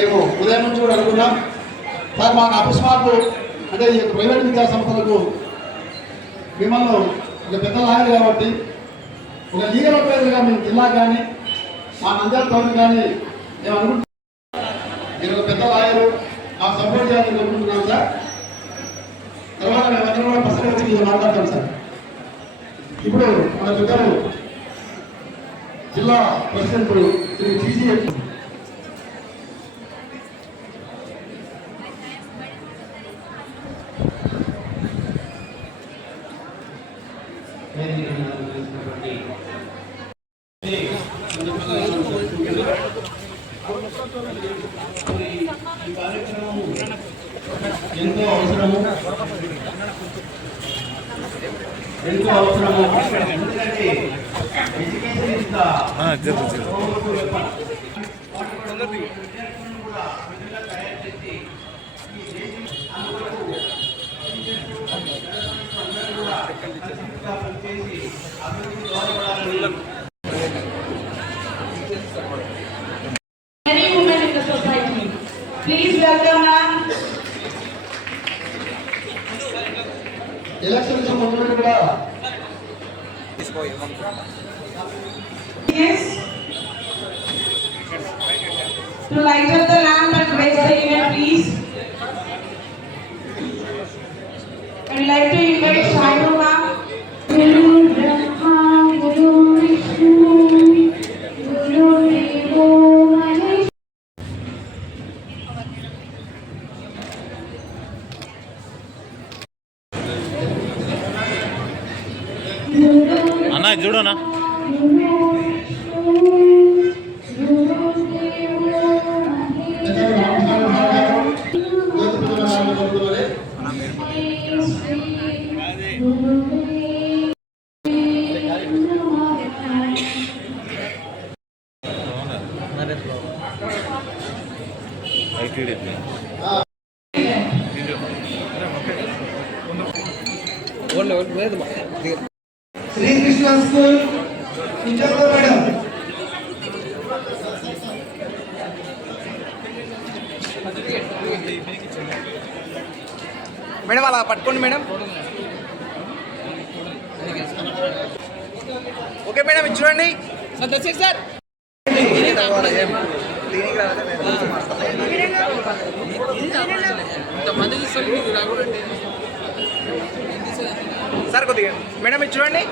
మేము ఉదయం నుంచి కూడా అనుకున్నాం. సార్ మాకు అకస్మాత్తు అంటే ఈ ప్రైవేట్ విద్యా సంస్థలకు మిమ్మల్ని ఒక పెద్ద లాయర్ కాబట్టి ఒక లీగల్ అఫైర్గా మేము జిల్లా కానీ మా నంద్యాల టౌన్ కానీ మేము అనుకుంటున్నాం. మీరు ఒక పెద్ద లాయరు మాకు సపోర్ట్ చేయాలని అనుకుంటున్నాం సార్. తర్వాత మేమందరం కూడా పసలు వచ్చి మీతో మాట్లాడతాం సార్. ఇప్పుడు మన పెద్దలు జిల్లా president Shri TCF is the many To light up the lamp and raise the event, please. I'd like to invite Shaibu అన్న ఇది చూడనా శ్రీకృష్ణ స్కూల్ మేడం. మేడం అలా పట్టుకోండి మేడం. ఓకే మేడం ఇది చూడండి. సార్ దస్ సార్. సార్ కొద్దిగా. మేడం ఇది చూడండి.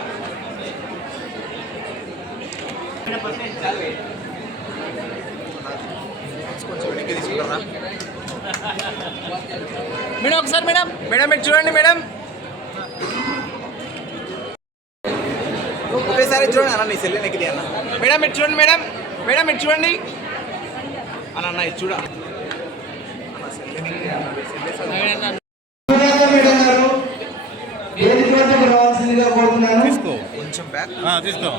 మేడం ఒకసారి మేడం. మేడం ఇటు చూడండి మేడం. ఒకేసారి చూడండి అన్న నీ సెల్ నెక్కిది అన్న. మేడం ఇటు చూడండి మేడం. మేడం ఇటు చూడండి. అన్న అన్న ఇది చూడ అన్న సెల్ నెక్కిది అన్న, సెల్ వేసాడు. సుజాత మేడం గారు వేదిక వద్దకు రావాల్సిందిగా కోరుతున్నాను. తీసుకో. కొంచెం బ్యాక్ ఆ, తీసుకో.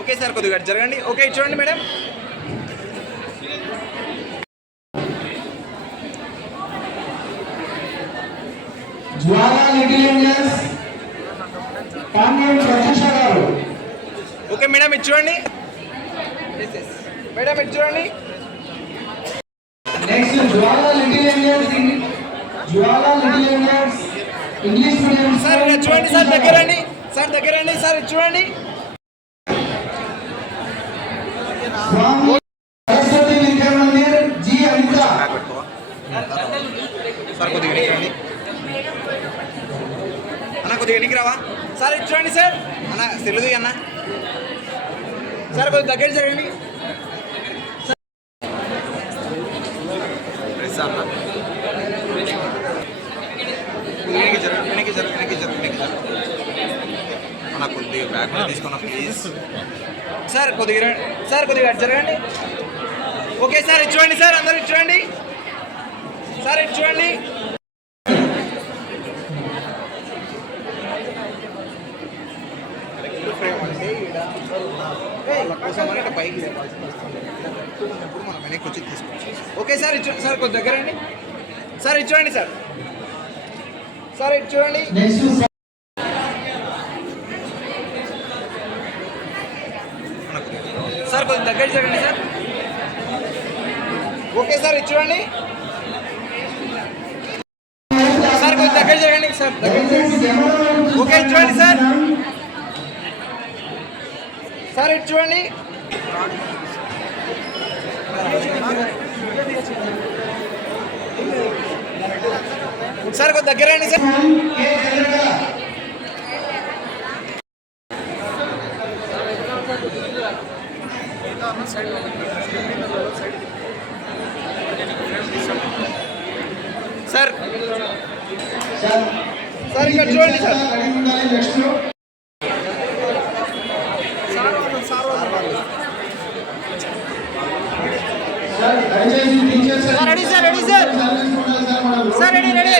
ఓకే సార్ కొద్దిగా జరగండి. ఓకే చూడండి madam. Jwala little Indians Pandyam Pratyusha garu. Okay madam ఇటు చూడండి. మేడం ఇటు చూడండి. Next Jwala little Indians Jwala little Indians sir చూడండి సార్ దగ్గరండి సార్ దగ్గరండి సార్ చూడండి. సార్ కొద్దిగా వెనక్కి రండి. అన్న కొద్దిగా వెనక్కి రావా? సార్ ఇటు చూడండి సార్. అన్న తెలుగు అన్న. సార్ కొద్దిగా దగ్గర జరగండి ప్రెస్ అన్న వెనక్కి జరగ వెనక్కి జరగ వెనక్కి జరగ వెనక్కి జరగ అన్న కొద్దిగా బ్యాక్ తీసుకున్న. ప్లీజ్ సార్ కొద్దిగా రండి. సార్ కొద్దిగా జరగండి. ఓకే సార్ చూడండి సార్ అందరూ చూడండి. సార్ ఇటు చూడండి. పైకి. ఇప్పుడు మనం వెనక్కి వచ్చి తీసుకోవచ్చు ఓకే సార్ ఇటు సార్ కొద్ది దగ్గర రండి. సార్ ఇటు చూడండి సార్. సార్ ఇటు చూడండి నెక్స్ట్ సార్ కొద్ది దగ్గర జరగండి సార్. ఓకే సార్ ఇది చూడండి. సార్ కొంచెం దగ్గర జరగండి సార్. ఓకే చూడండి సార్. సార్ ఇటు చూడండి. సార్ కొంచెం దగ్గర రండి సార్. సార్ సార్ ఇక్కడ చూడండి సార్ నెక్స్ట్ సార్ దయచేసి teachers sir ready sir ready sir sir ready ready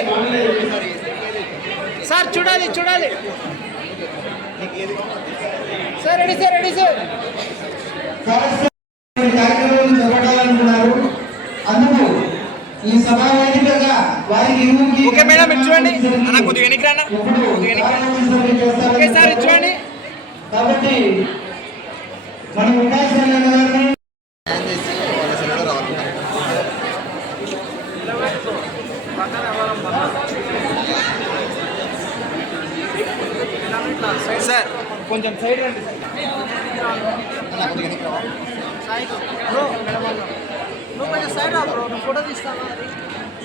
sir చూడాలి చూడాలి. Sir ready sir ready sir. కార్యక్రమం చేపట్టాలనుకున్నారు అందుకు ఈ సభా వేదికగా వారికి ఇరువురికి ఓకే మేడం ఇటు చూడండి. అన్న కొద్దిగా వెనక్కి రానా? వెనక్కి ఓకే సార్ ఇటు చూడండి. కాబట్టి మన వికాస్ సార్. కొంచెం సైడ్ రండి.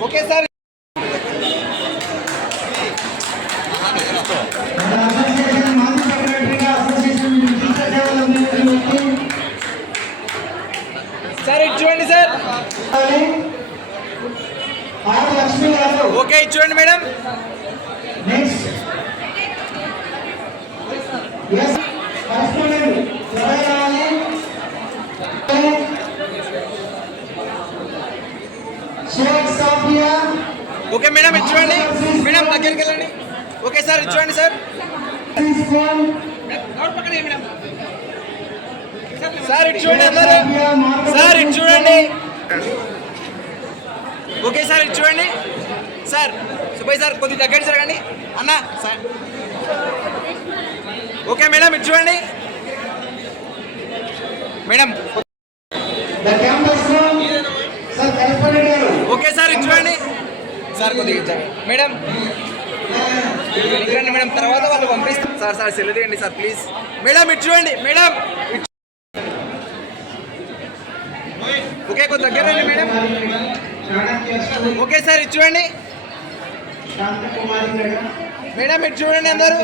Okay sir. సార్ ఇటు చూడండి సార్. ఆర్ లక్ష్మి గారు ఓకే ఇటు చూడండి మేడం. నెక్స్ట్ ఓకే మేడం ఇటు చూడండి మేడం దగ్గరికి వెళ్ళండి. ఓకే సార్ ఇటు చూడండి సార్ సార్ ఇటు చూడండి అందరూ సార్ ఇటు చూడండి ఓకే సార్ ఇటు చూడండి సార్ సుబ్బయ్య సార్ కొద్దిగా దగ్గర జరగండి. అన్న సార్ ఓకే మేడం ఇటు చూడండి. Madam. The campus sir correspondent గారు. ఓకే సార్ ఇటు చూడండి. సార్ కొద్దిగా. మేడం. రండి మేడం తర్వాత వాళ్ళు పంపిస్తారు సార్ సార్ సెల్ తీయండి సార్ ప్లీజ్. మేడం ఇటు చూడండి మేడం. ఓకే కొద్ది దగ్గర రండి మేడం. ఓకే సార్ ఇటు చూడండి. మేడం. మేడం ఇటు చూడండి అందరూ.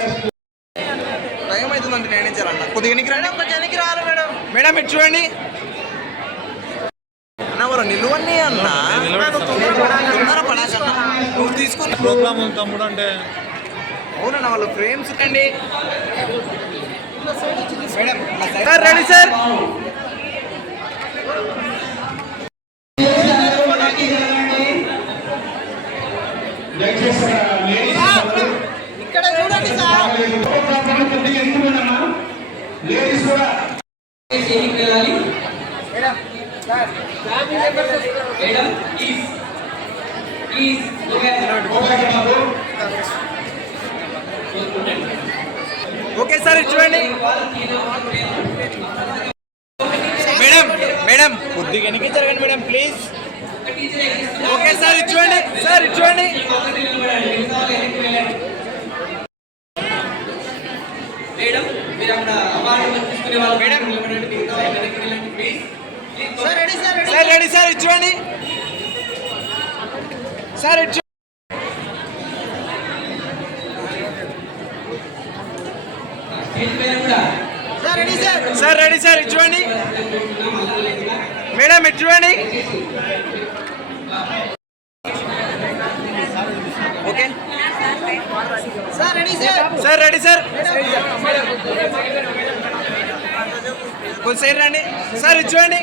అవుతుందండి నేను ఇచ్చారన్న కొద్దిగా ఎనికి రండి. కొంచెం ఎనికి రావాలి మేడం. మేడం ఇటు చూడండి. అన్న ఎవరు నిలువన్నీ అన్న. తొందర పడాకన్నా నువ్వు తీసుకుని ప్రోగ్రామ్ తమ్ముడు అంటే. అవునన్న వాళ్ళు ఫ్రేమ్స్ అండి మేడం సార్ రెడీ సార్. దయచేసి ఇక్కడ చూడండి సార్. లేడీస్ కూడా మేడం సార్ ఓకే సార్ చూడండి మేడం మేడం. కొద్దిగా వెనక్కి జరగండి మేడం ప్లీజ్ ఓకే సార్ చూడండి సార్ చూడండి మేడం సార్ రెడీ సార్ చూడండి సార్ సార్ రెడీ సార్. చూడండి మేడం ఇది చూడండి okay. Sir ready sir. Sir ready sir. కొంచెం రండి. సార్ చూడండి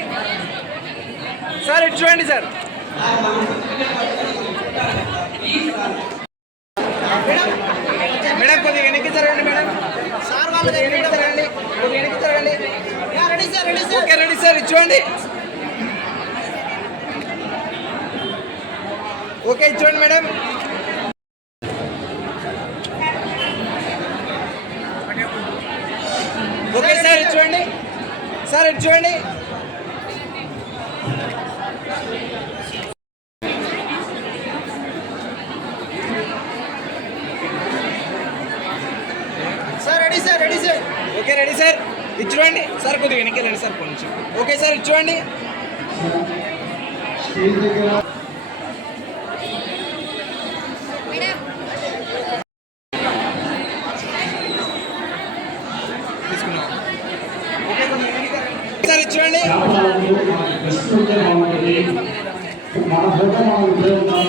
సార్ ఇది చూడండి సార్. మేడం కొద్దిగా వెనక్కి జరగండి మేడం. సార్ వాళ్ళు వెనక్కి జరగండి. కొద్దిగా వెనక్కి జరగండి. Ready sir ready sir. Okay ready sir చూడండి. ఓకే చూడండి మేడం ఓకే సార్ ఇది చూడండి సార్ ఇది చూడండి ఓకే రెడీ సార్ ఇది చూడండి సార్ కొద్దిగా వెనక్కి వెళ్ళండి సార్ కొంచెం ఓకే సార్ ఇది చూడండి స్టేజ్ దగ్గర తీసుకున్నాం ఓకే కొద్దిగా వెనక్కి జరగండి. సార్ ఇది చూడండి వ్యాపారాలు మనకి బెస్ట్ ఉంటే బాగుంటుంది మన ఫోటో మనం ఉపయోగిస్తాం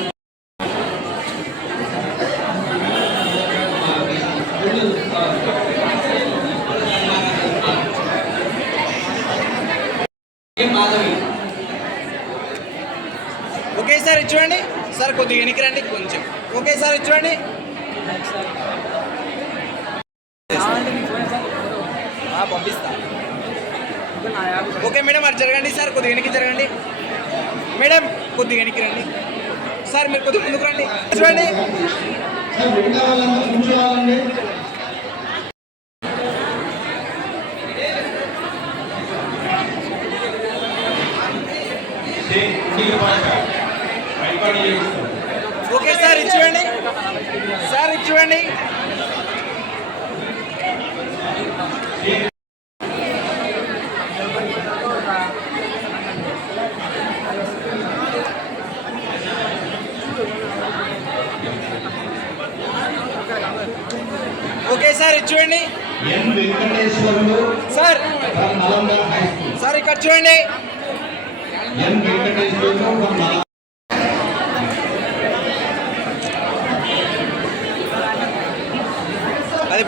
ఒకేసారి చూడండి. సార్ కొద్దిగా వెనక్కి రండి కొంచెం. ఒకేసారి చూడండి. పంపిస్తా. ఓకే మేడం అది జరగండి సార్ కొద్దిగా వెనక్కి జరగండి. మేడం కొద్దిగా వెనక్కి రండి. సార్ మీరు కొద్దిగా ముందుకు రండి. చూడండి. Thank you. ఓకే సార్ ఇది చూడండి. సార్ ఇది చూడండి. ఓకే సార్ చూడండి. సార్. సార్ ఇక్కడ చూడండి.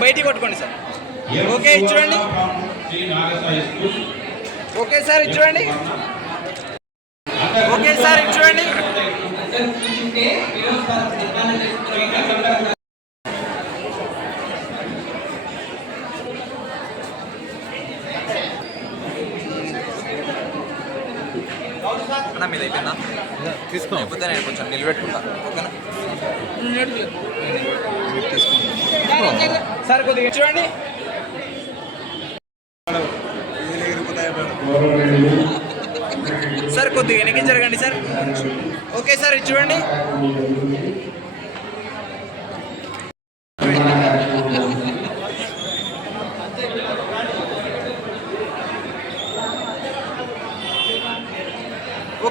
బయటికి కొట్టుకోండి సార్. ఓకే ఇది చూడండి. ఓకే సార్ ఇది చూడండి. ఓకే సార్ చూడండి. Thank you. అన్న మీద అయిపోయిందా తీసుకో. లేకపోతే నేను కొంచెం నిలబెట్టుకుంటా. ఓకేనా? సార్ కొద్దిగా చూడండి. సార్ కొద్దిగా వెనక్కి జరగండి సార్. ఓకే సార్ చూడండి.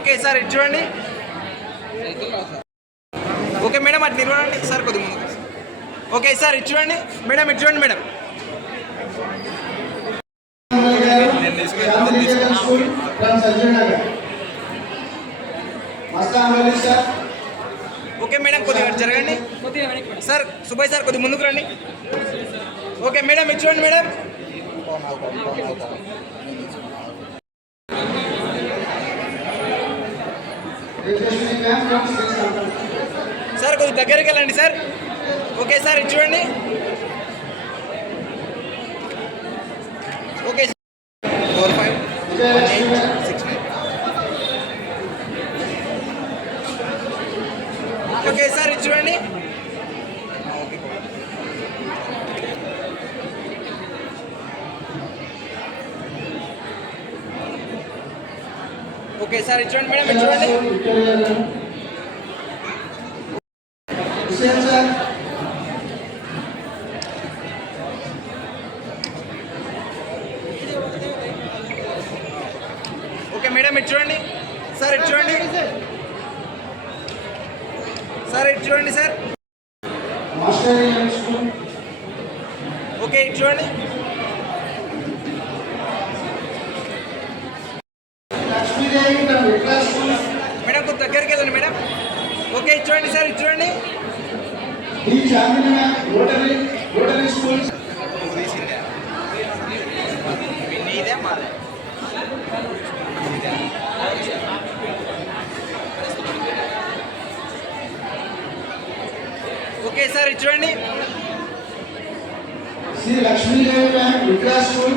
ఓకే సార్ ఇది చూడండి. ఓకే మేడం అటు నిలవడండి సార్ కొద్దిగా ముందు ఓకే సార్ ఇది చూడండి. మేడం ఇది చూడండి మేడం. ఓకే మేడం కొద్దిగా జరగండి. సార్ సుబ్బయ్య సార్ కొద్దిగా ముందుకు రండి. ఓకే మేడం ఇది చూడండి మేడం. సార్ కొద్దిగా దగ్గరికి వెళ్ళండి సార్. ఓకే సార్ చూడండి. Okay four five Vijayalakshmi six okay sir ఇది చూడండి ఓకే సార్ ఇది మేడం ఇది చూడండి హుసేన్ సార్ ఓకే మేడం ఇది చూడండి సార్ ఇది చూడండి సార్ ఇది చూడండి sir master English school okay ఇది చూడండి Lakshmidevi from Vitla school madam కొంచెం దగ్గరికి వెళ్ళండి మేడం ఓకే ఇది చూడండి సార్ చూడండి. డి చాందిన రోటరీ మాదే ఓకే సార్ చూడండి. శ్రీ లక్ష్మీదేవి విట్లా స్కూల్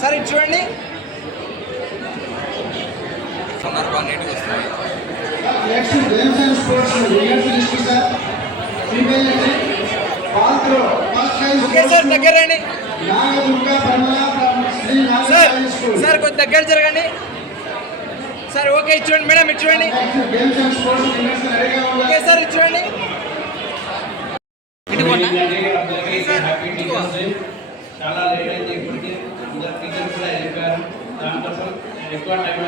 సార్ ఇది చూడండి ఉన్నారు బాగా నీట్గా వస్తుంది next games and sports Williams district sir female ball throw first prize okay sir దగ్గర రండి Nagadurga Parmala from Shri Naga sir school sir కొద్ది దగ్గర జరగండి? సార్ ఓకే ఇటు చూడండి మేడం ఇటు చూడండి. ఓకే సార్ ఇటు చూడండి. చాలా లేట్ అయితే ఇప్పటికే అందరు టీచర్స్ కూడా దానికోసం ఎక్కువ టైం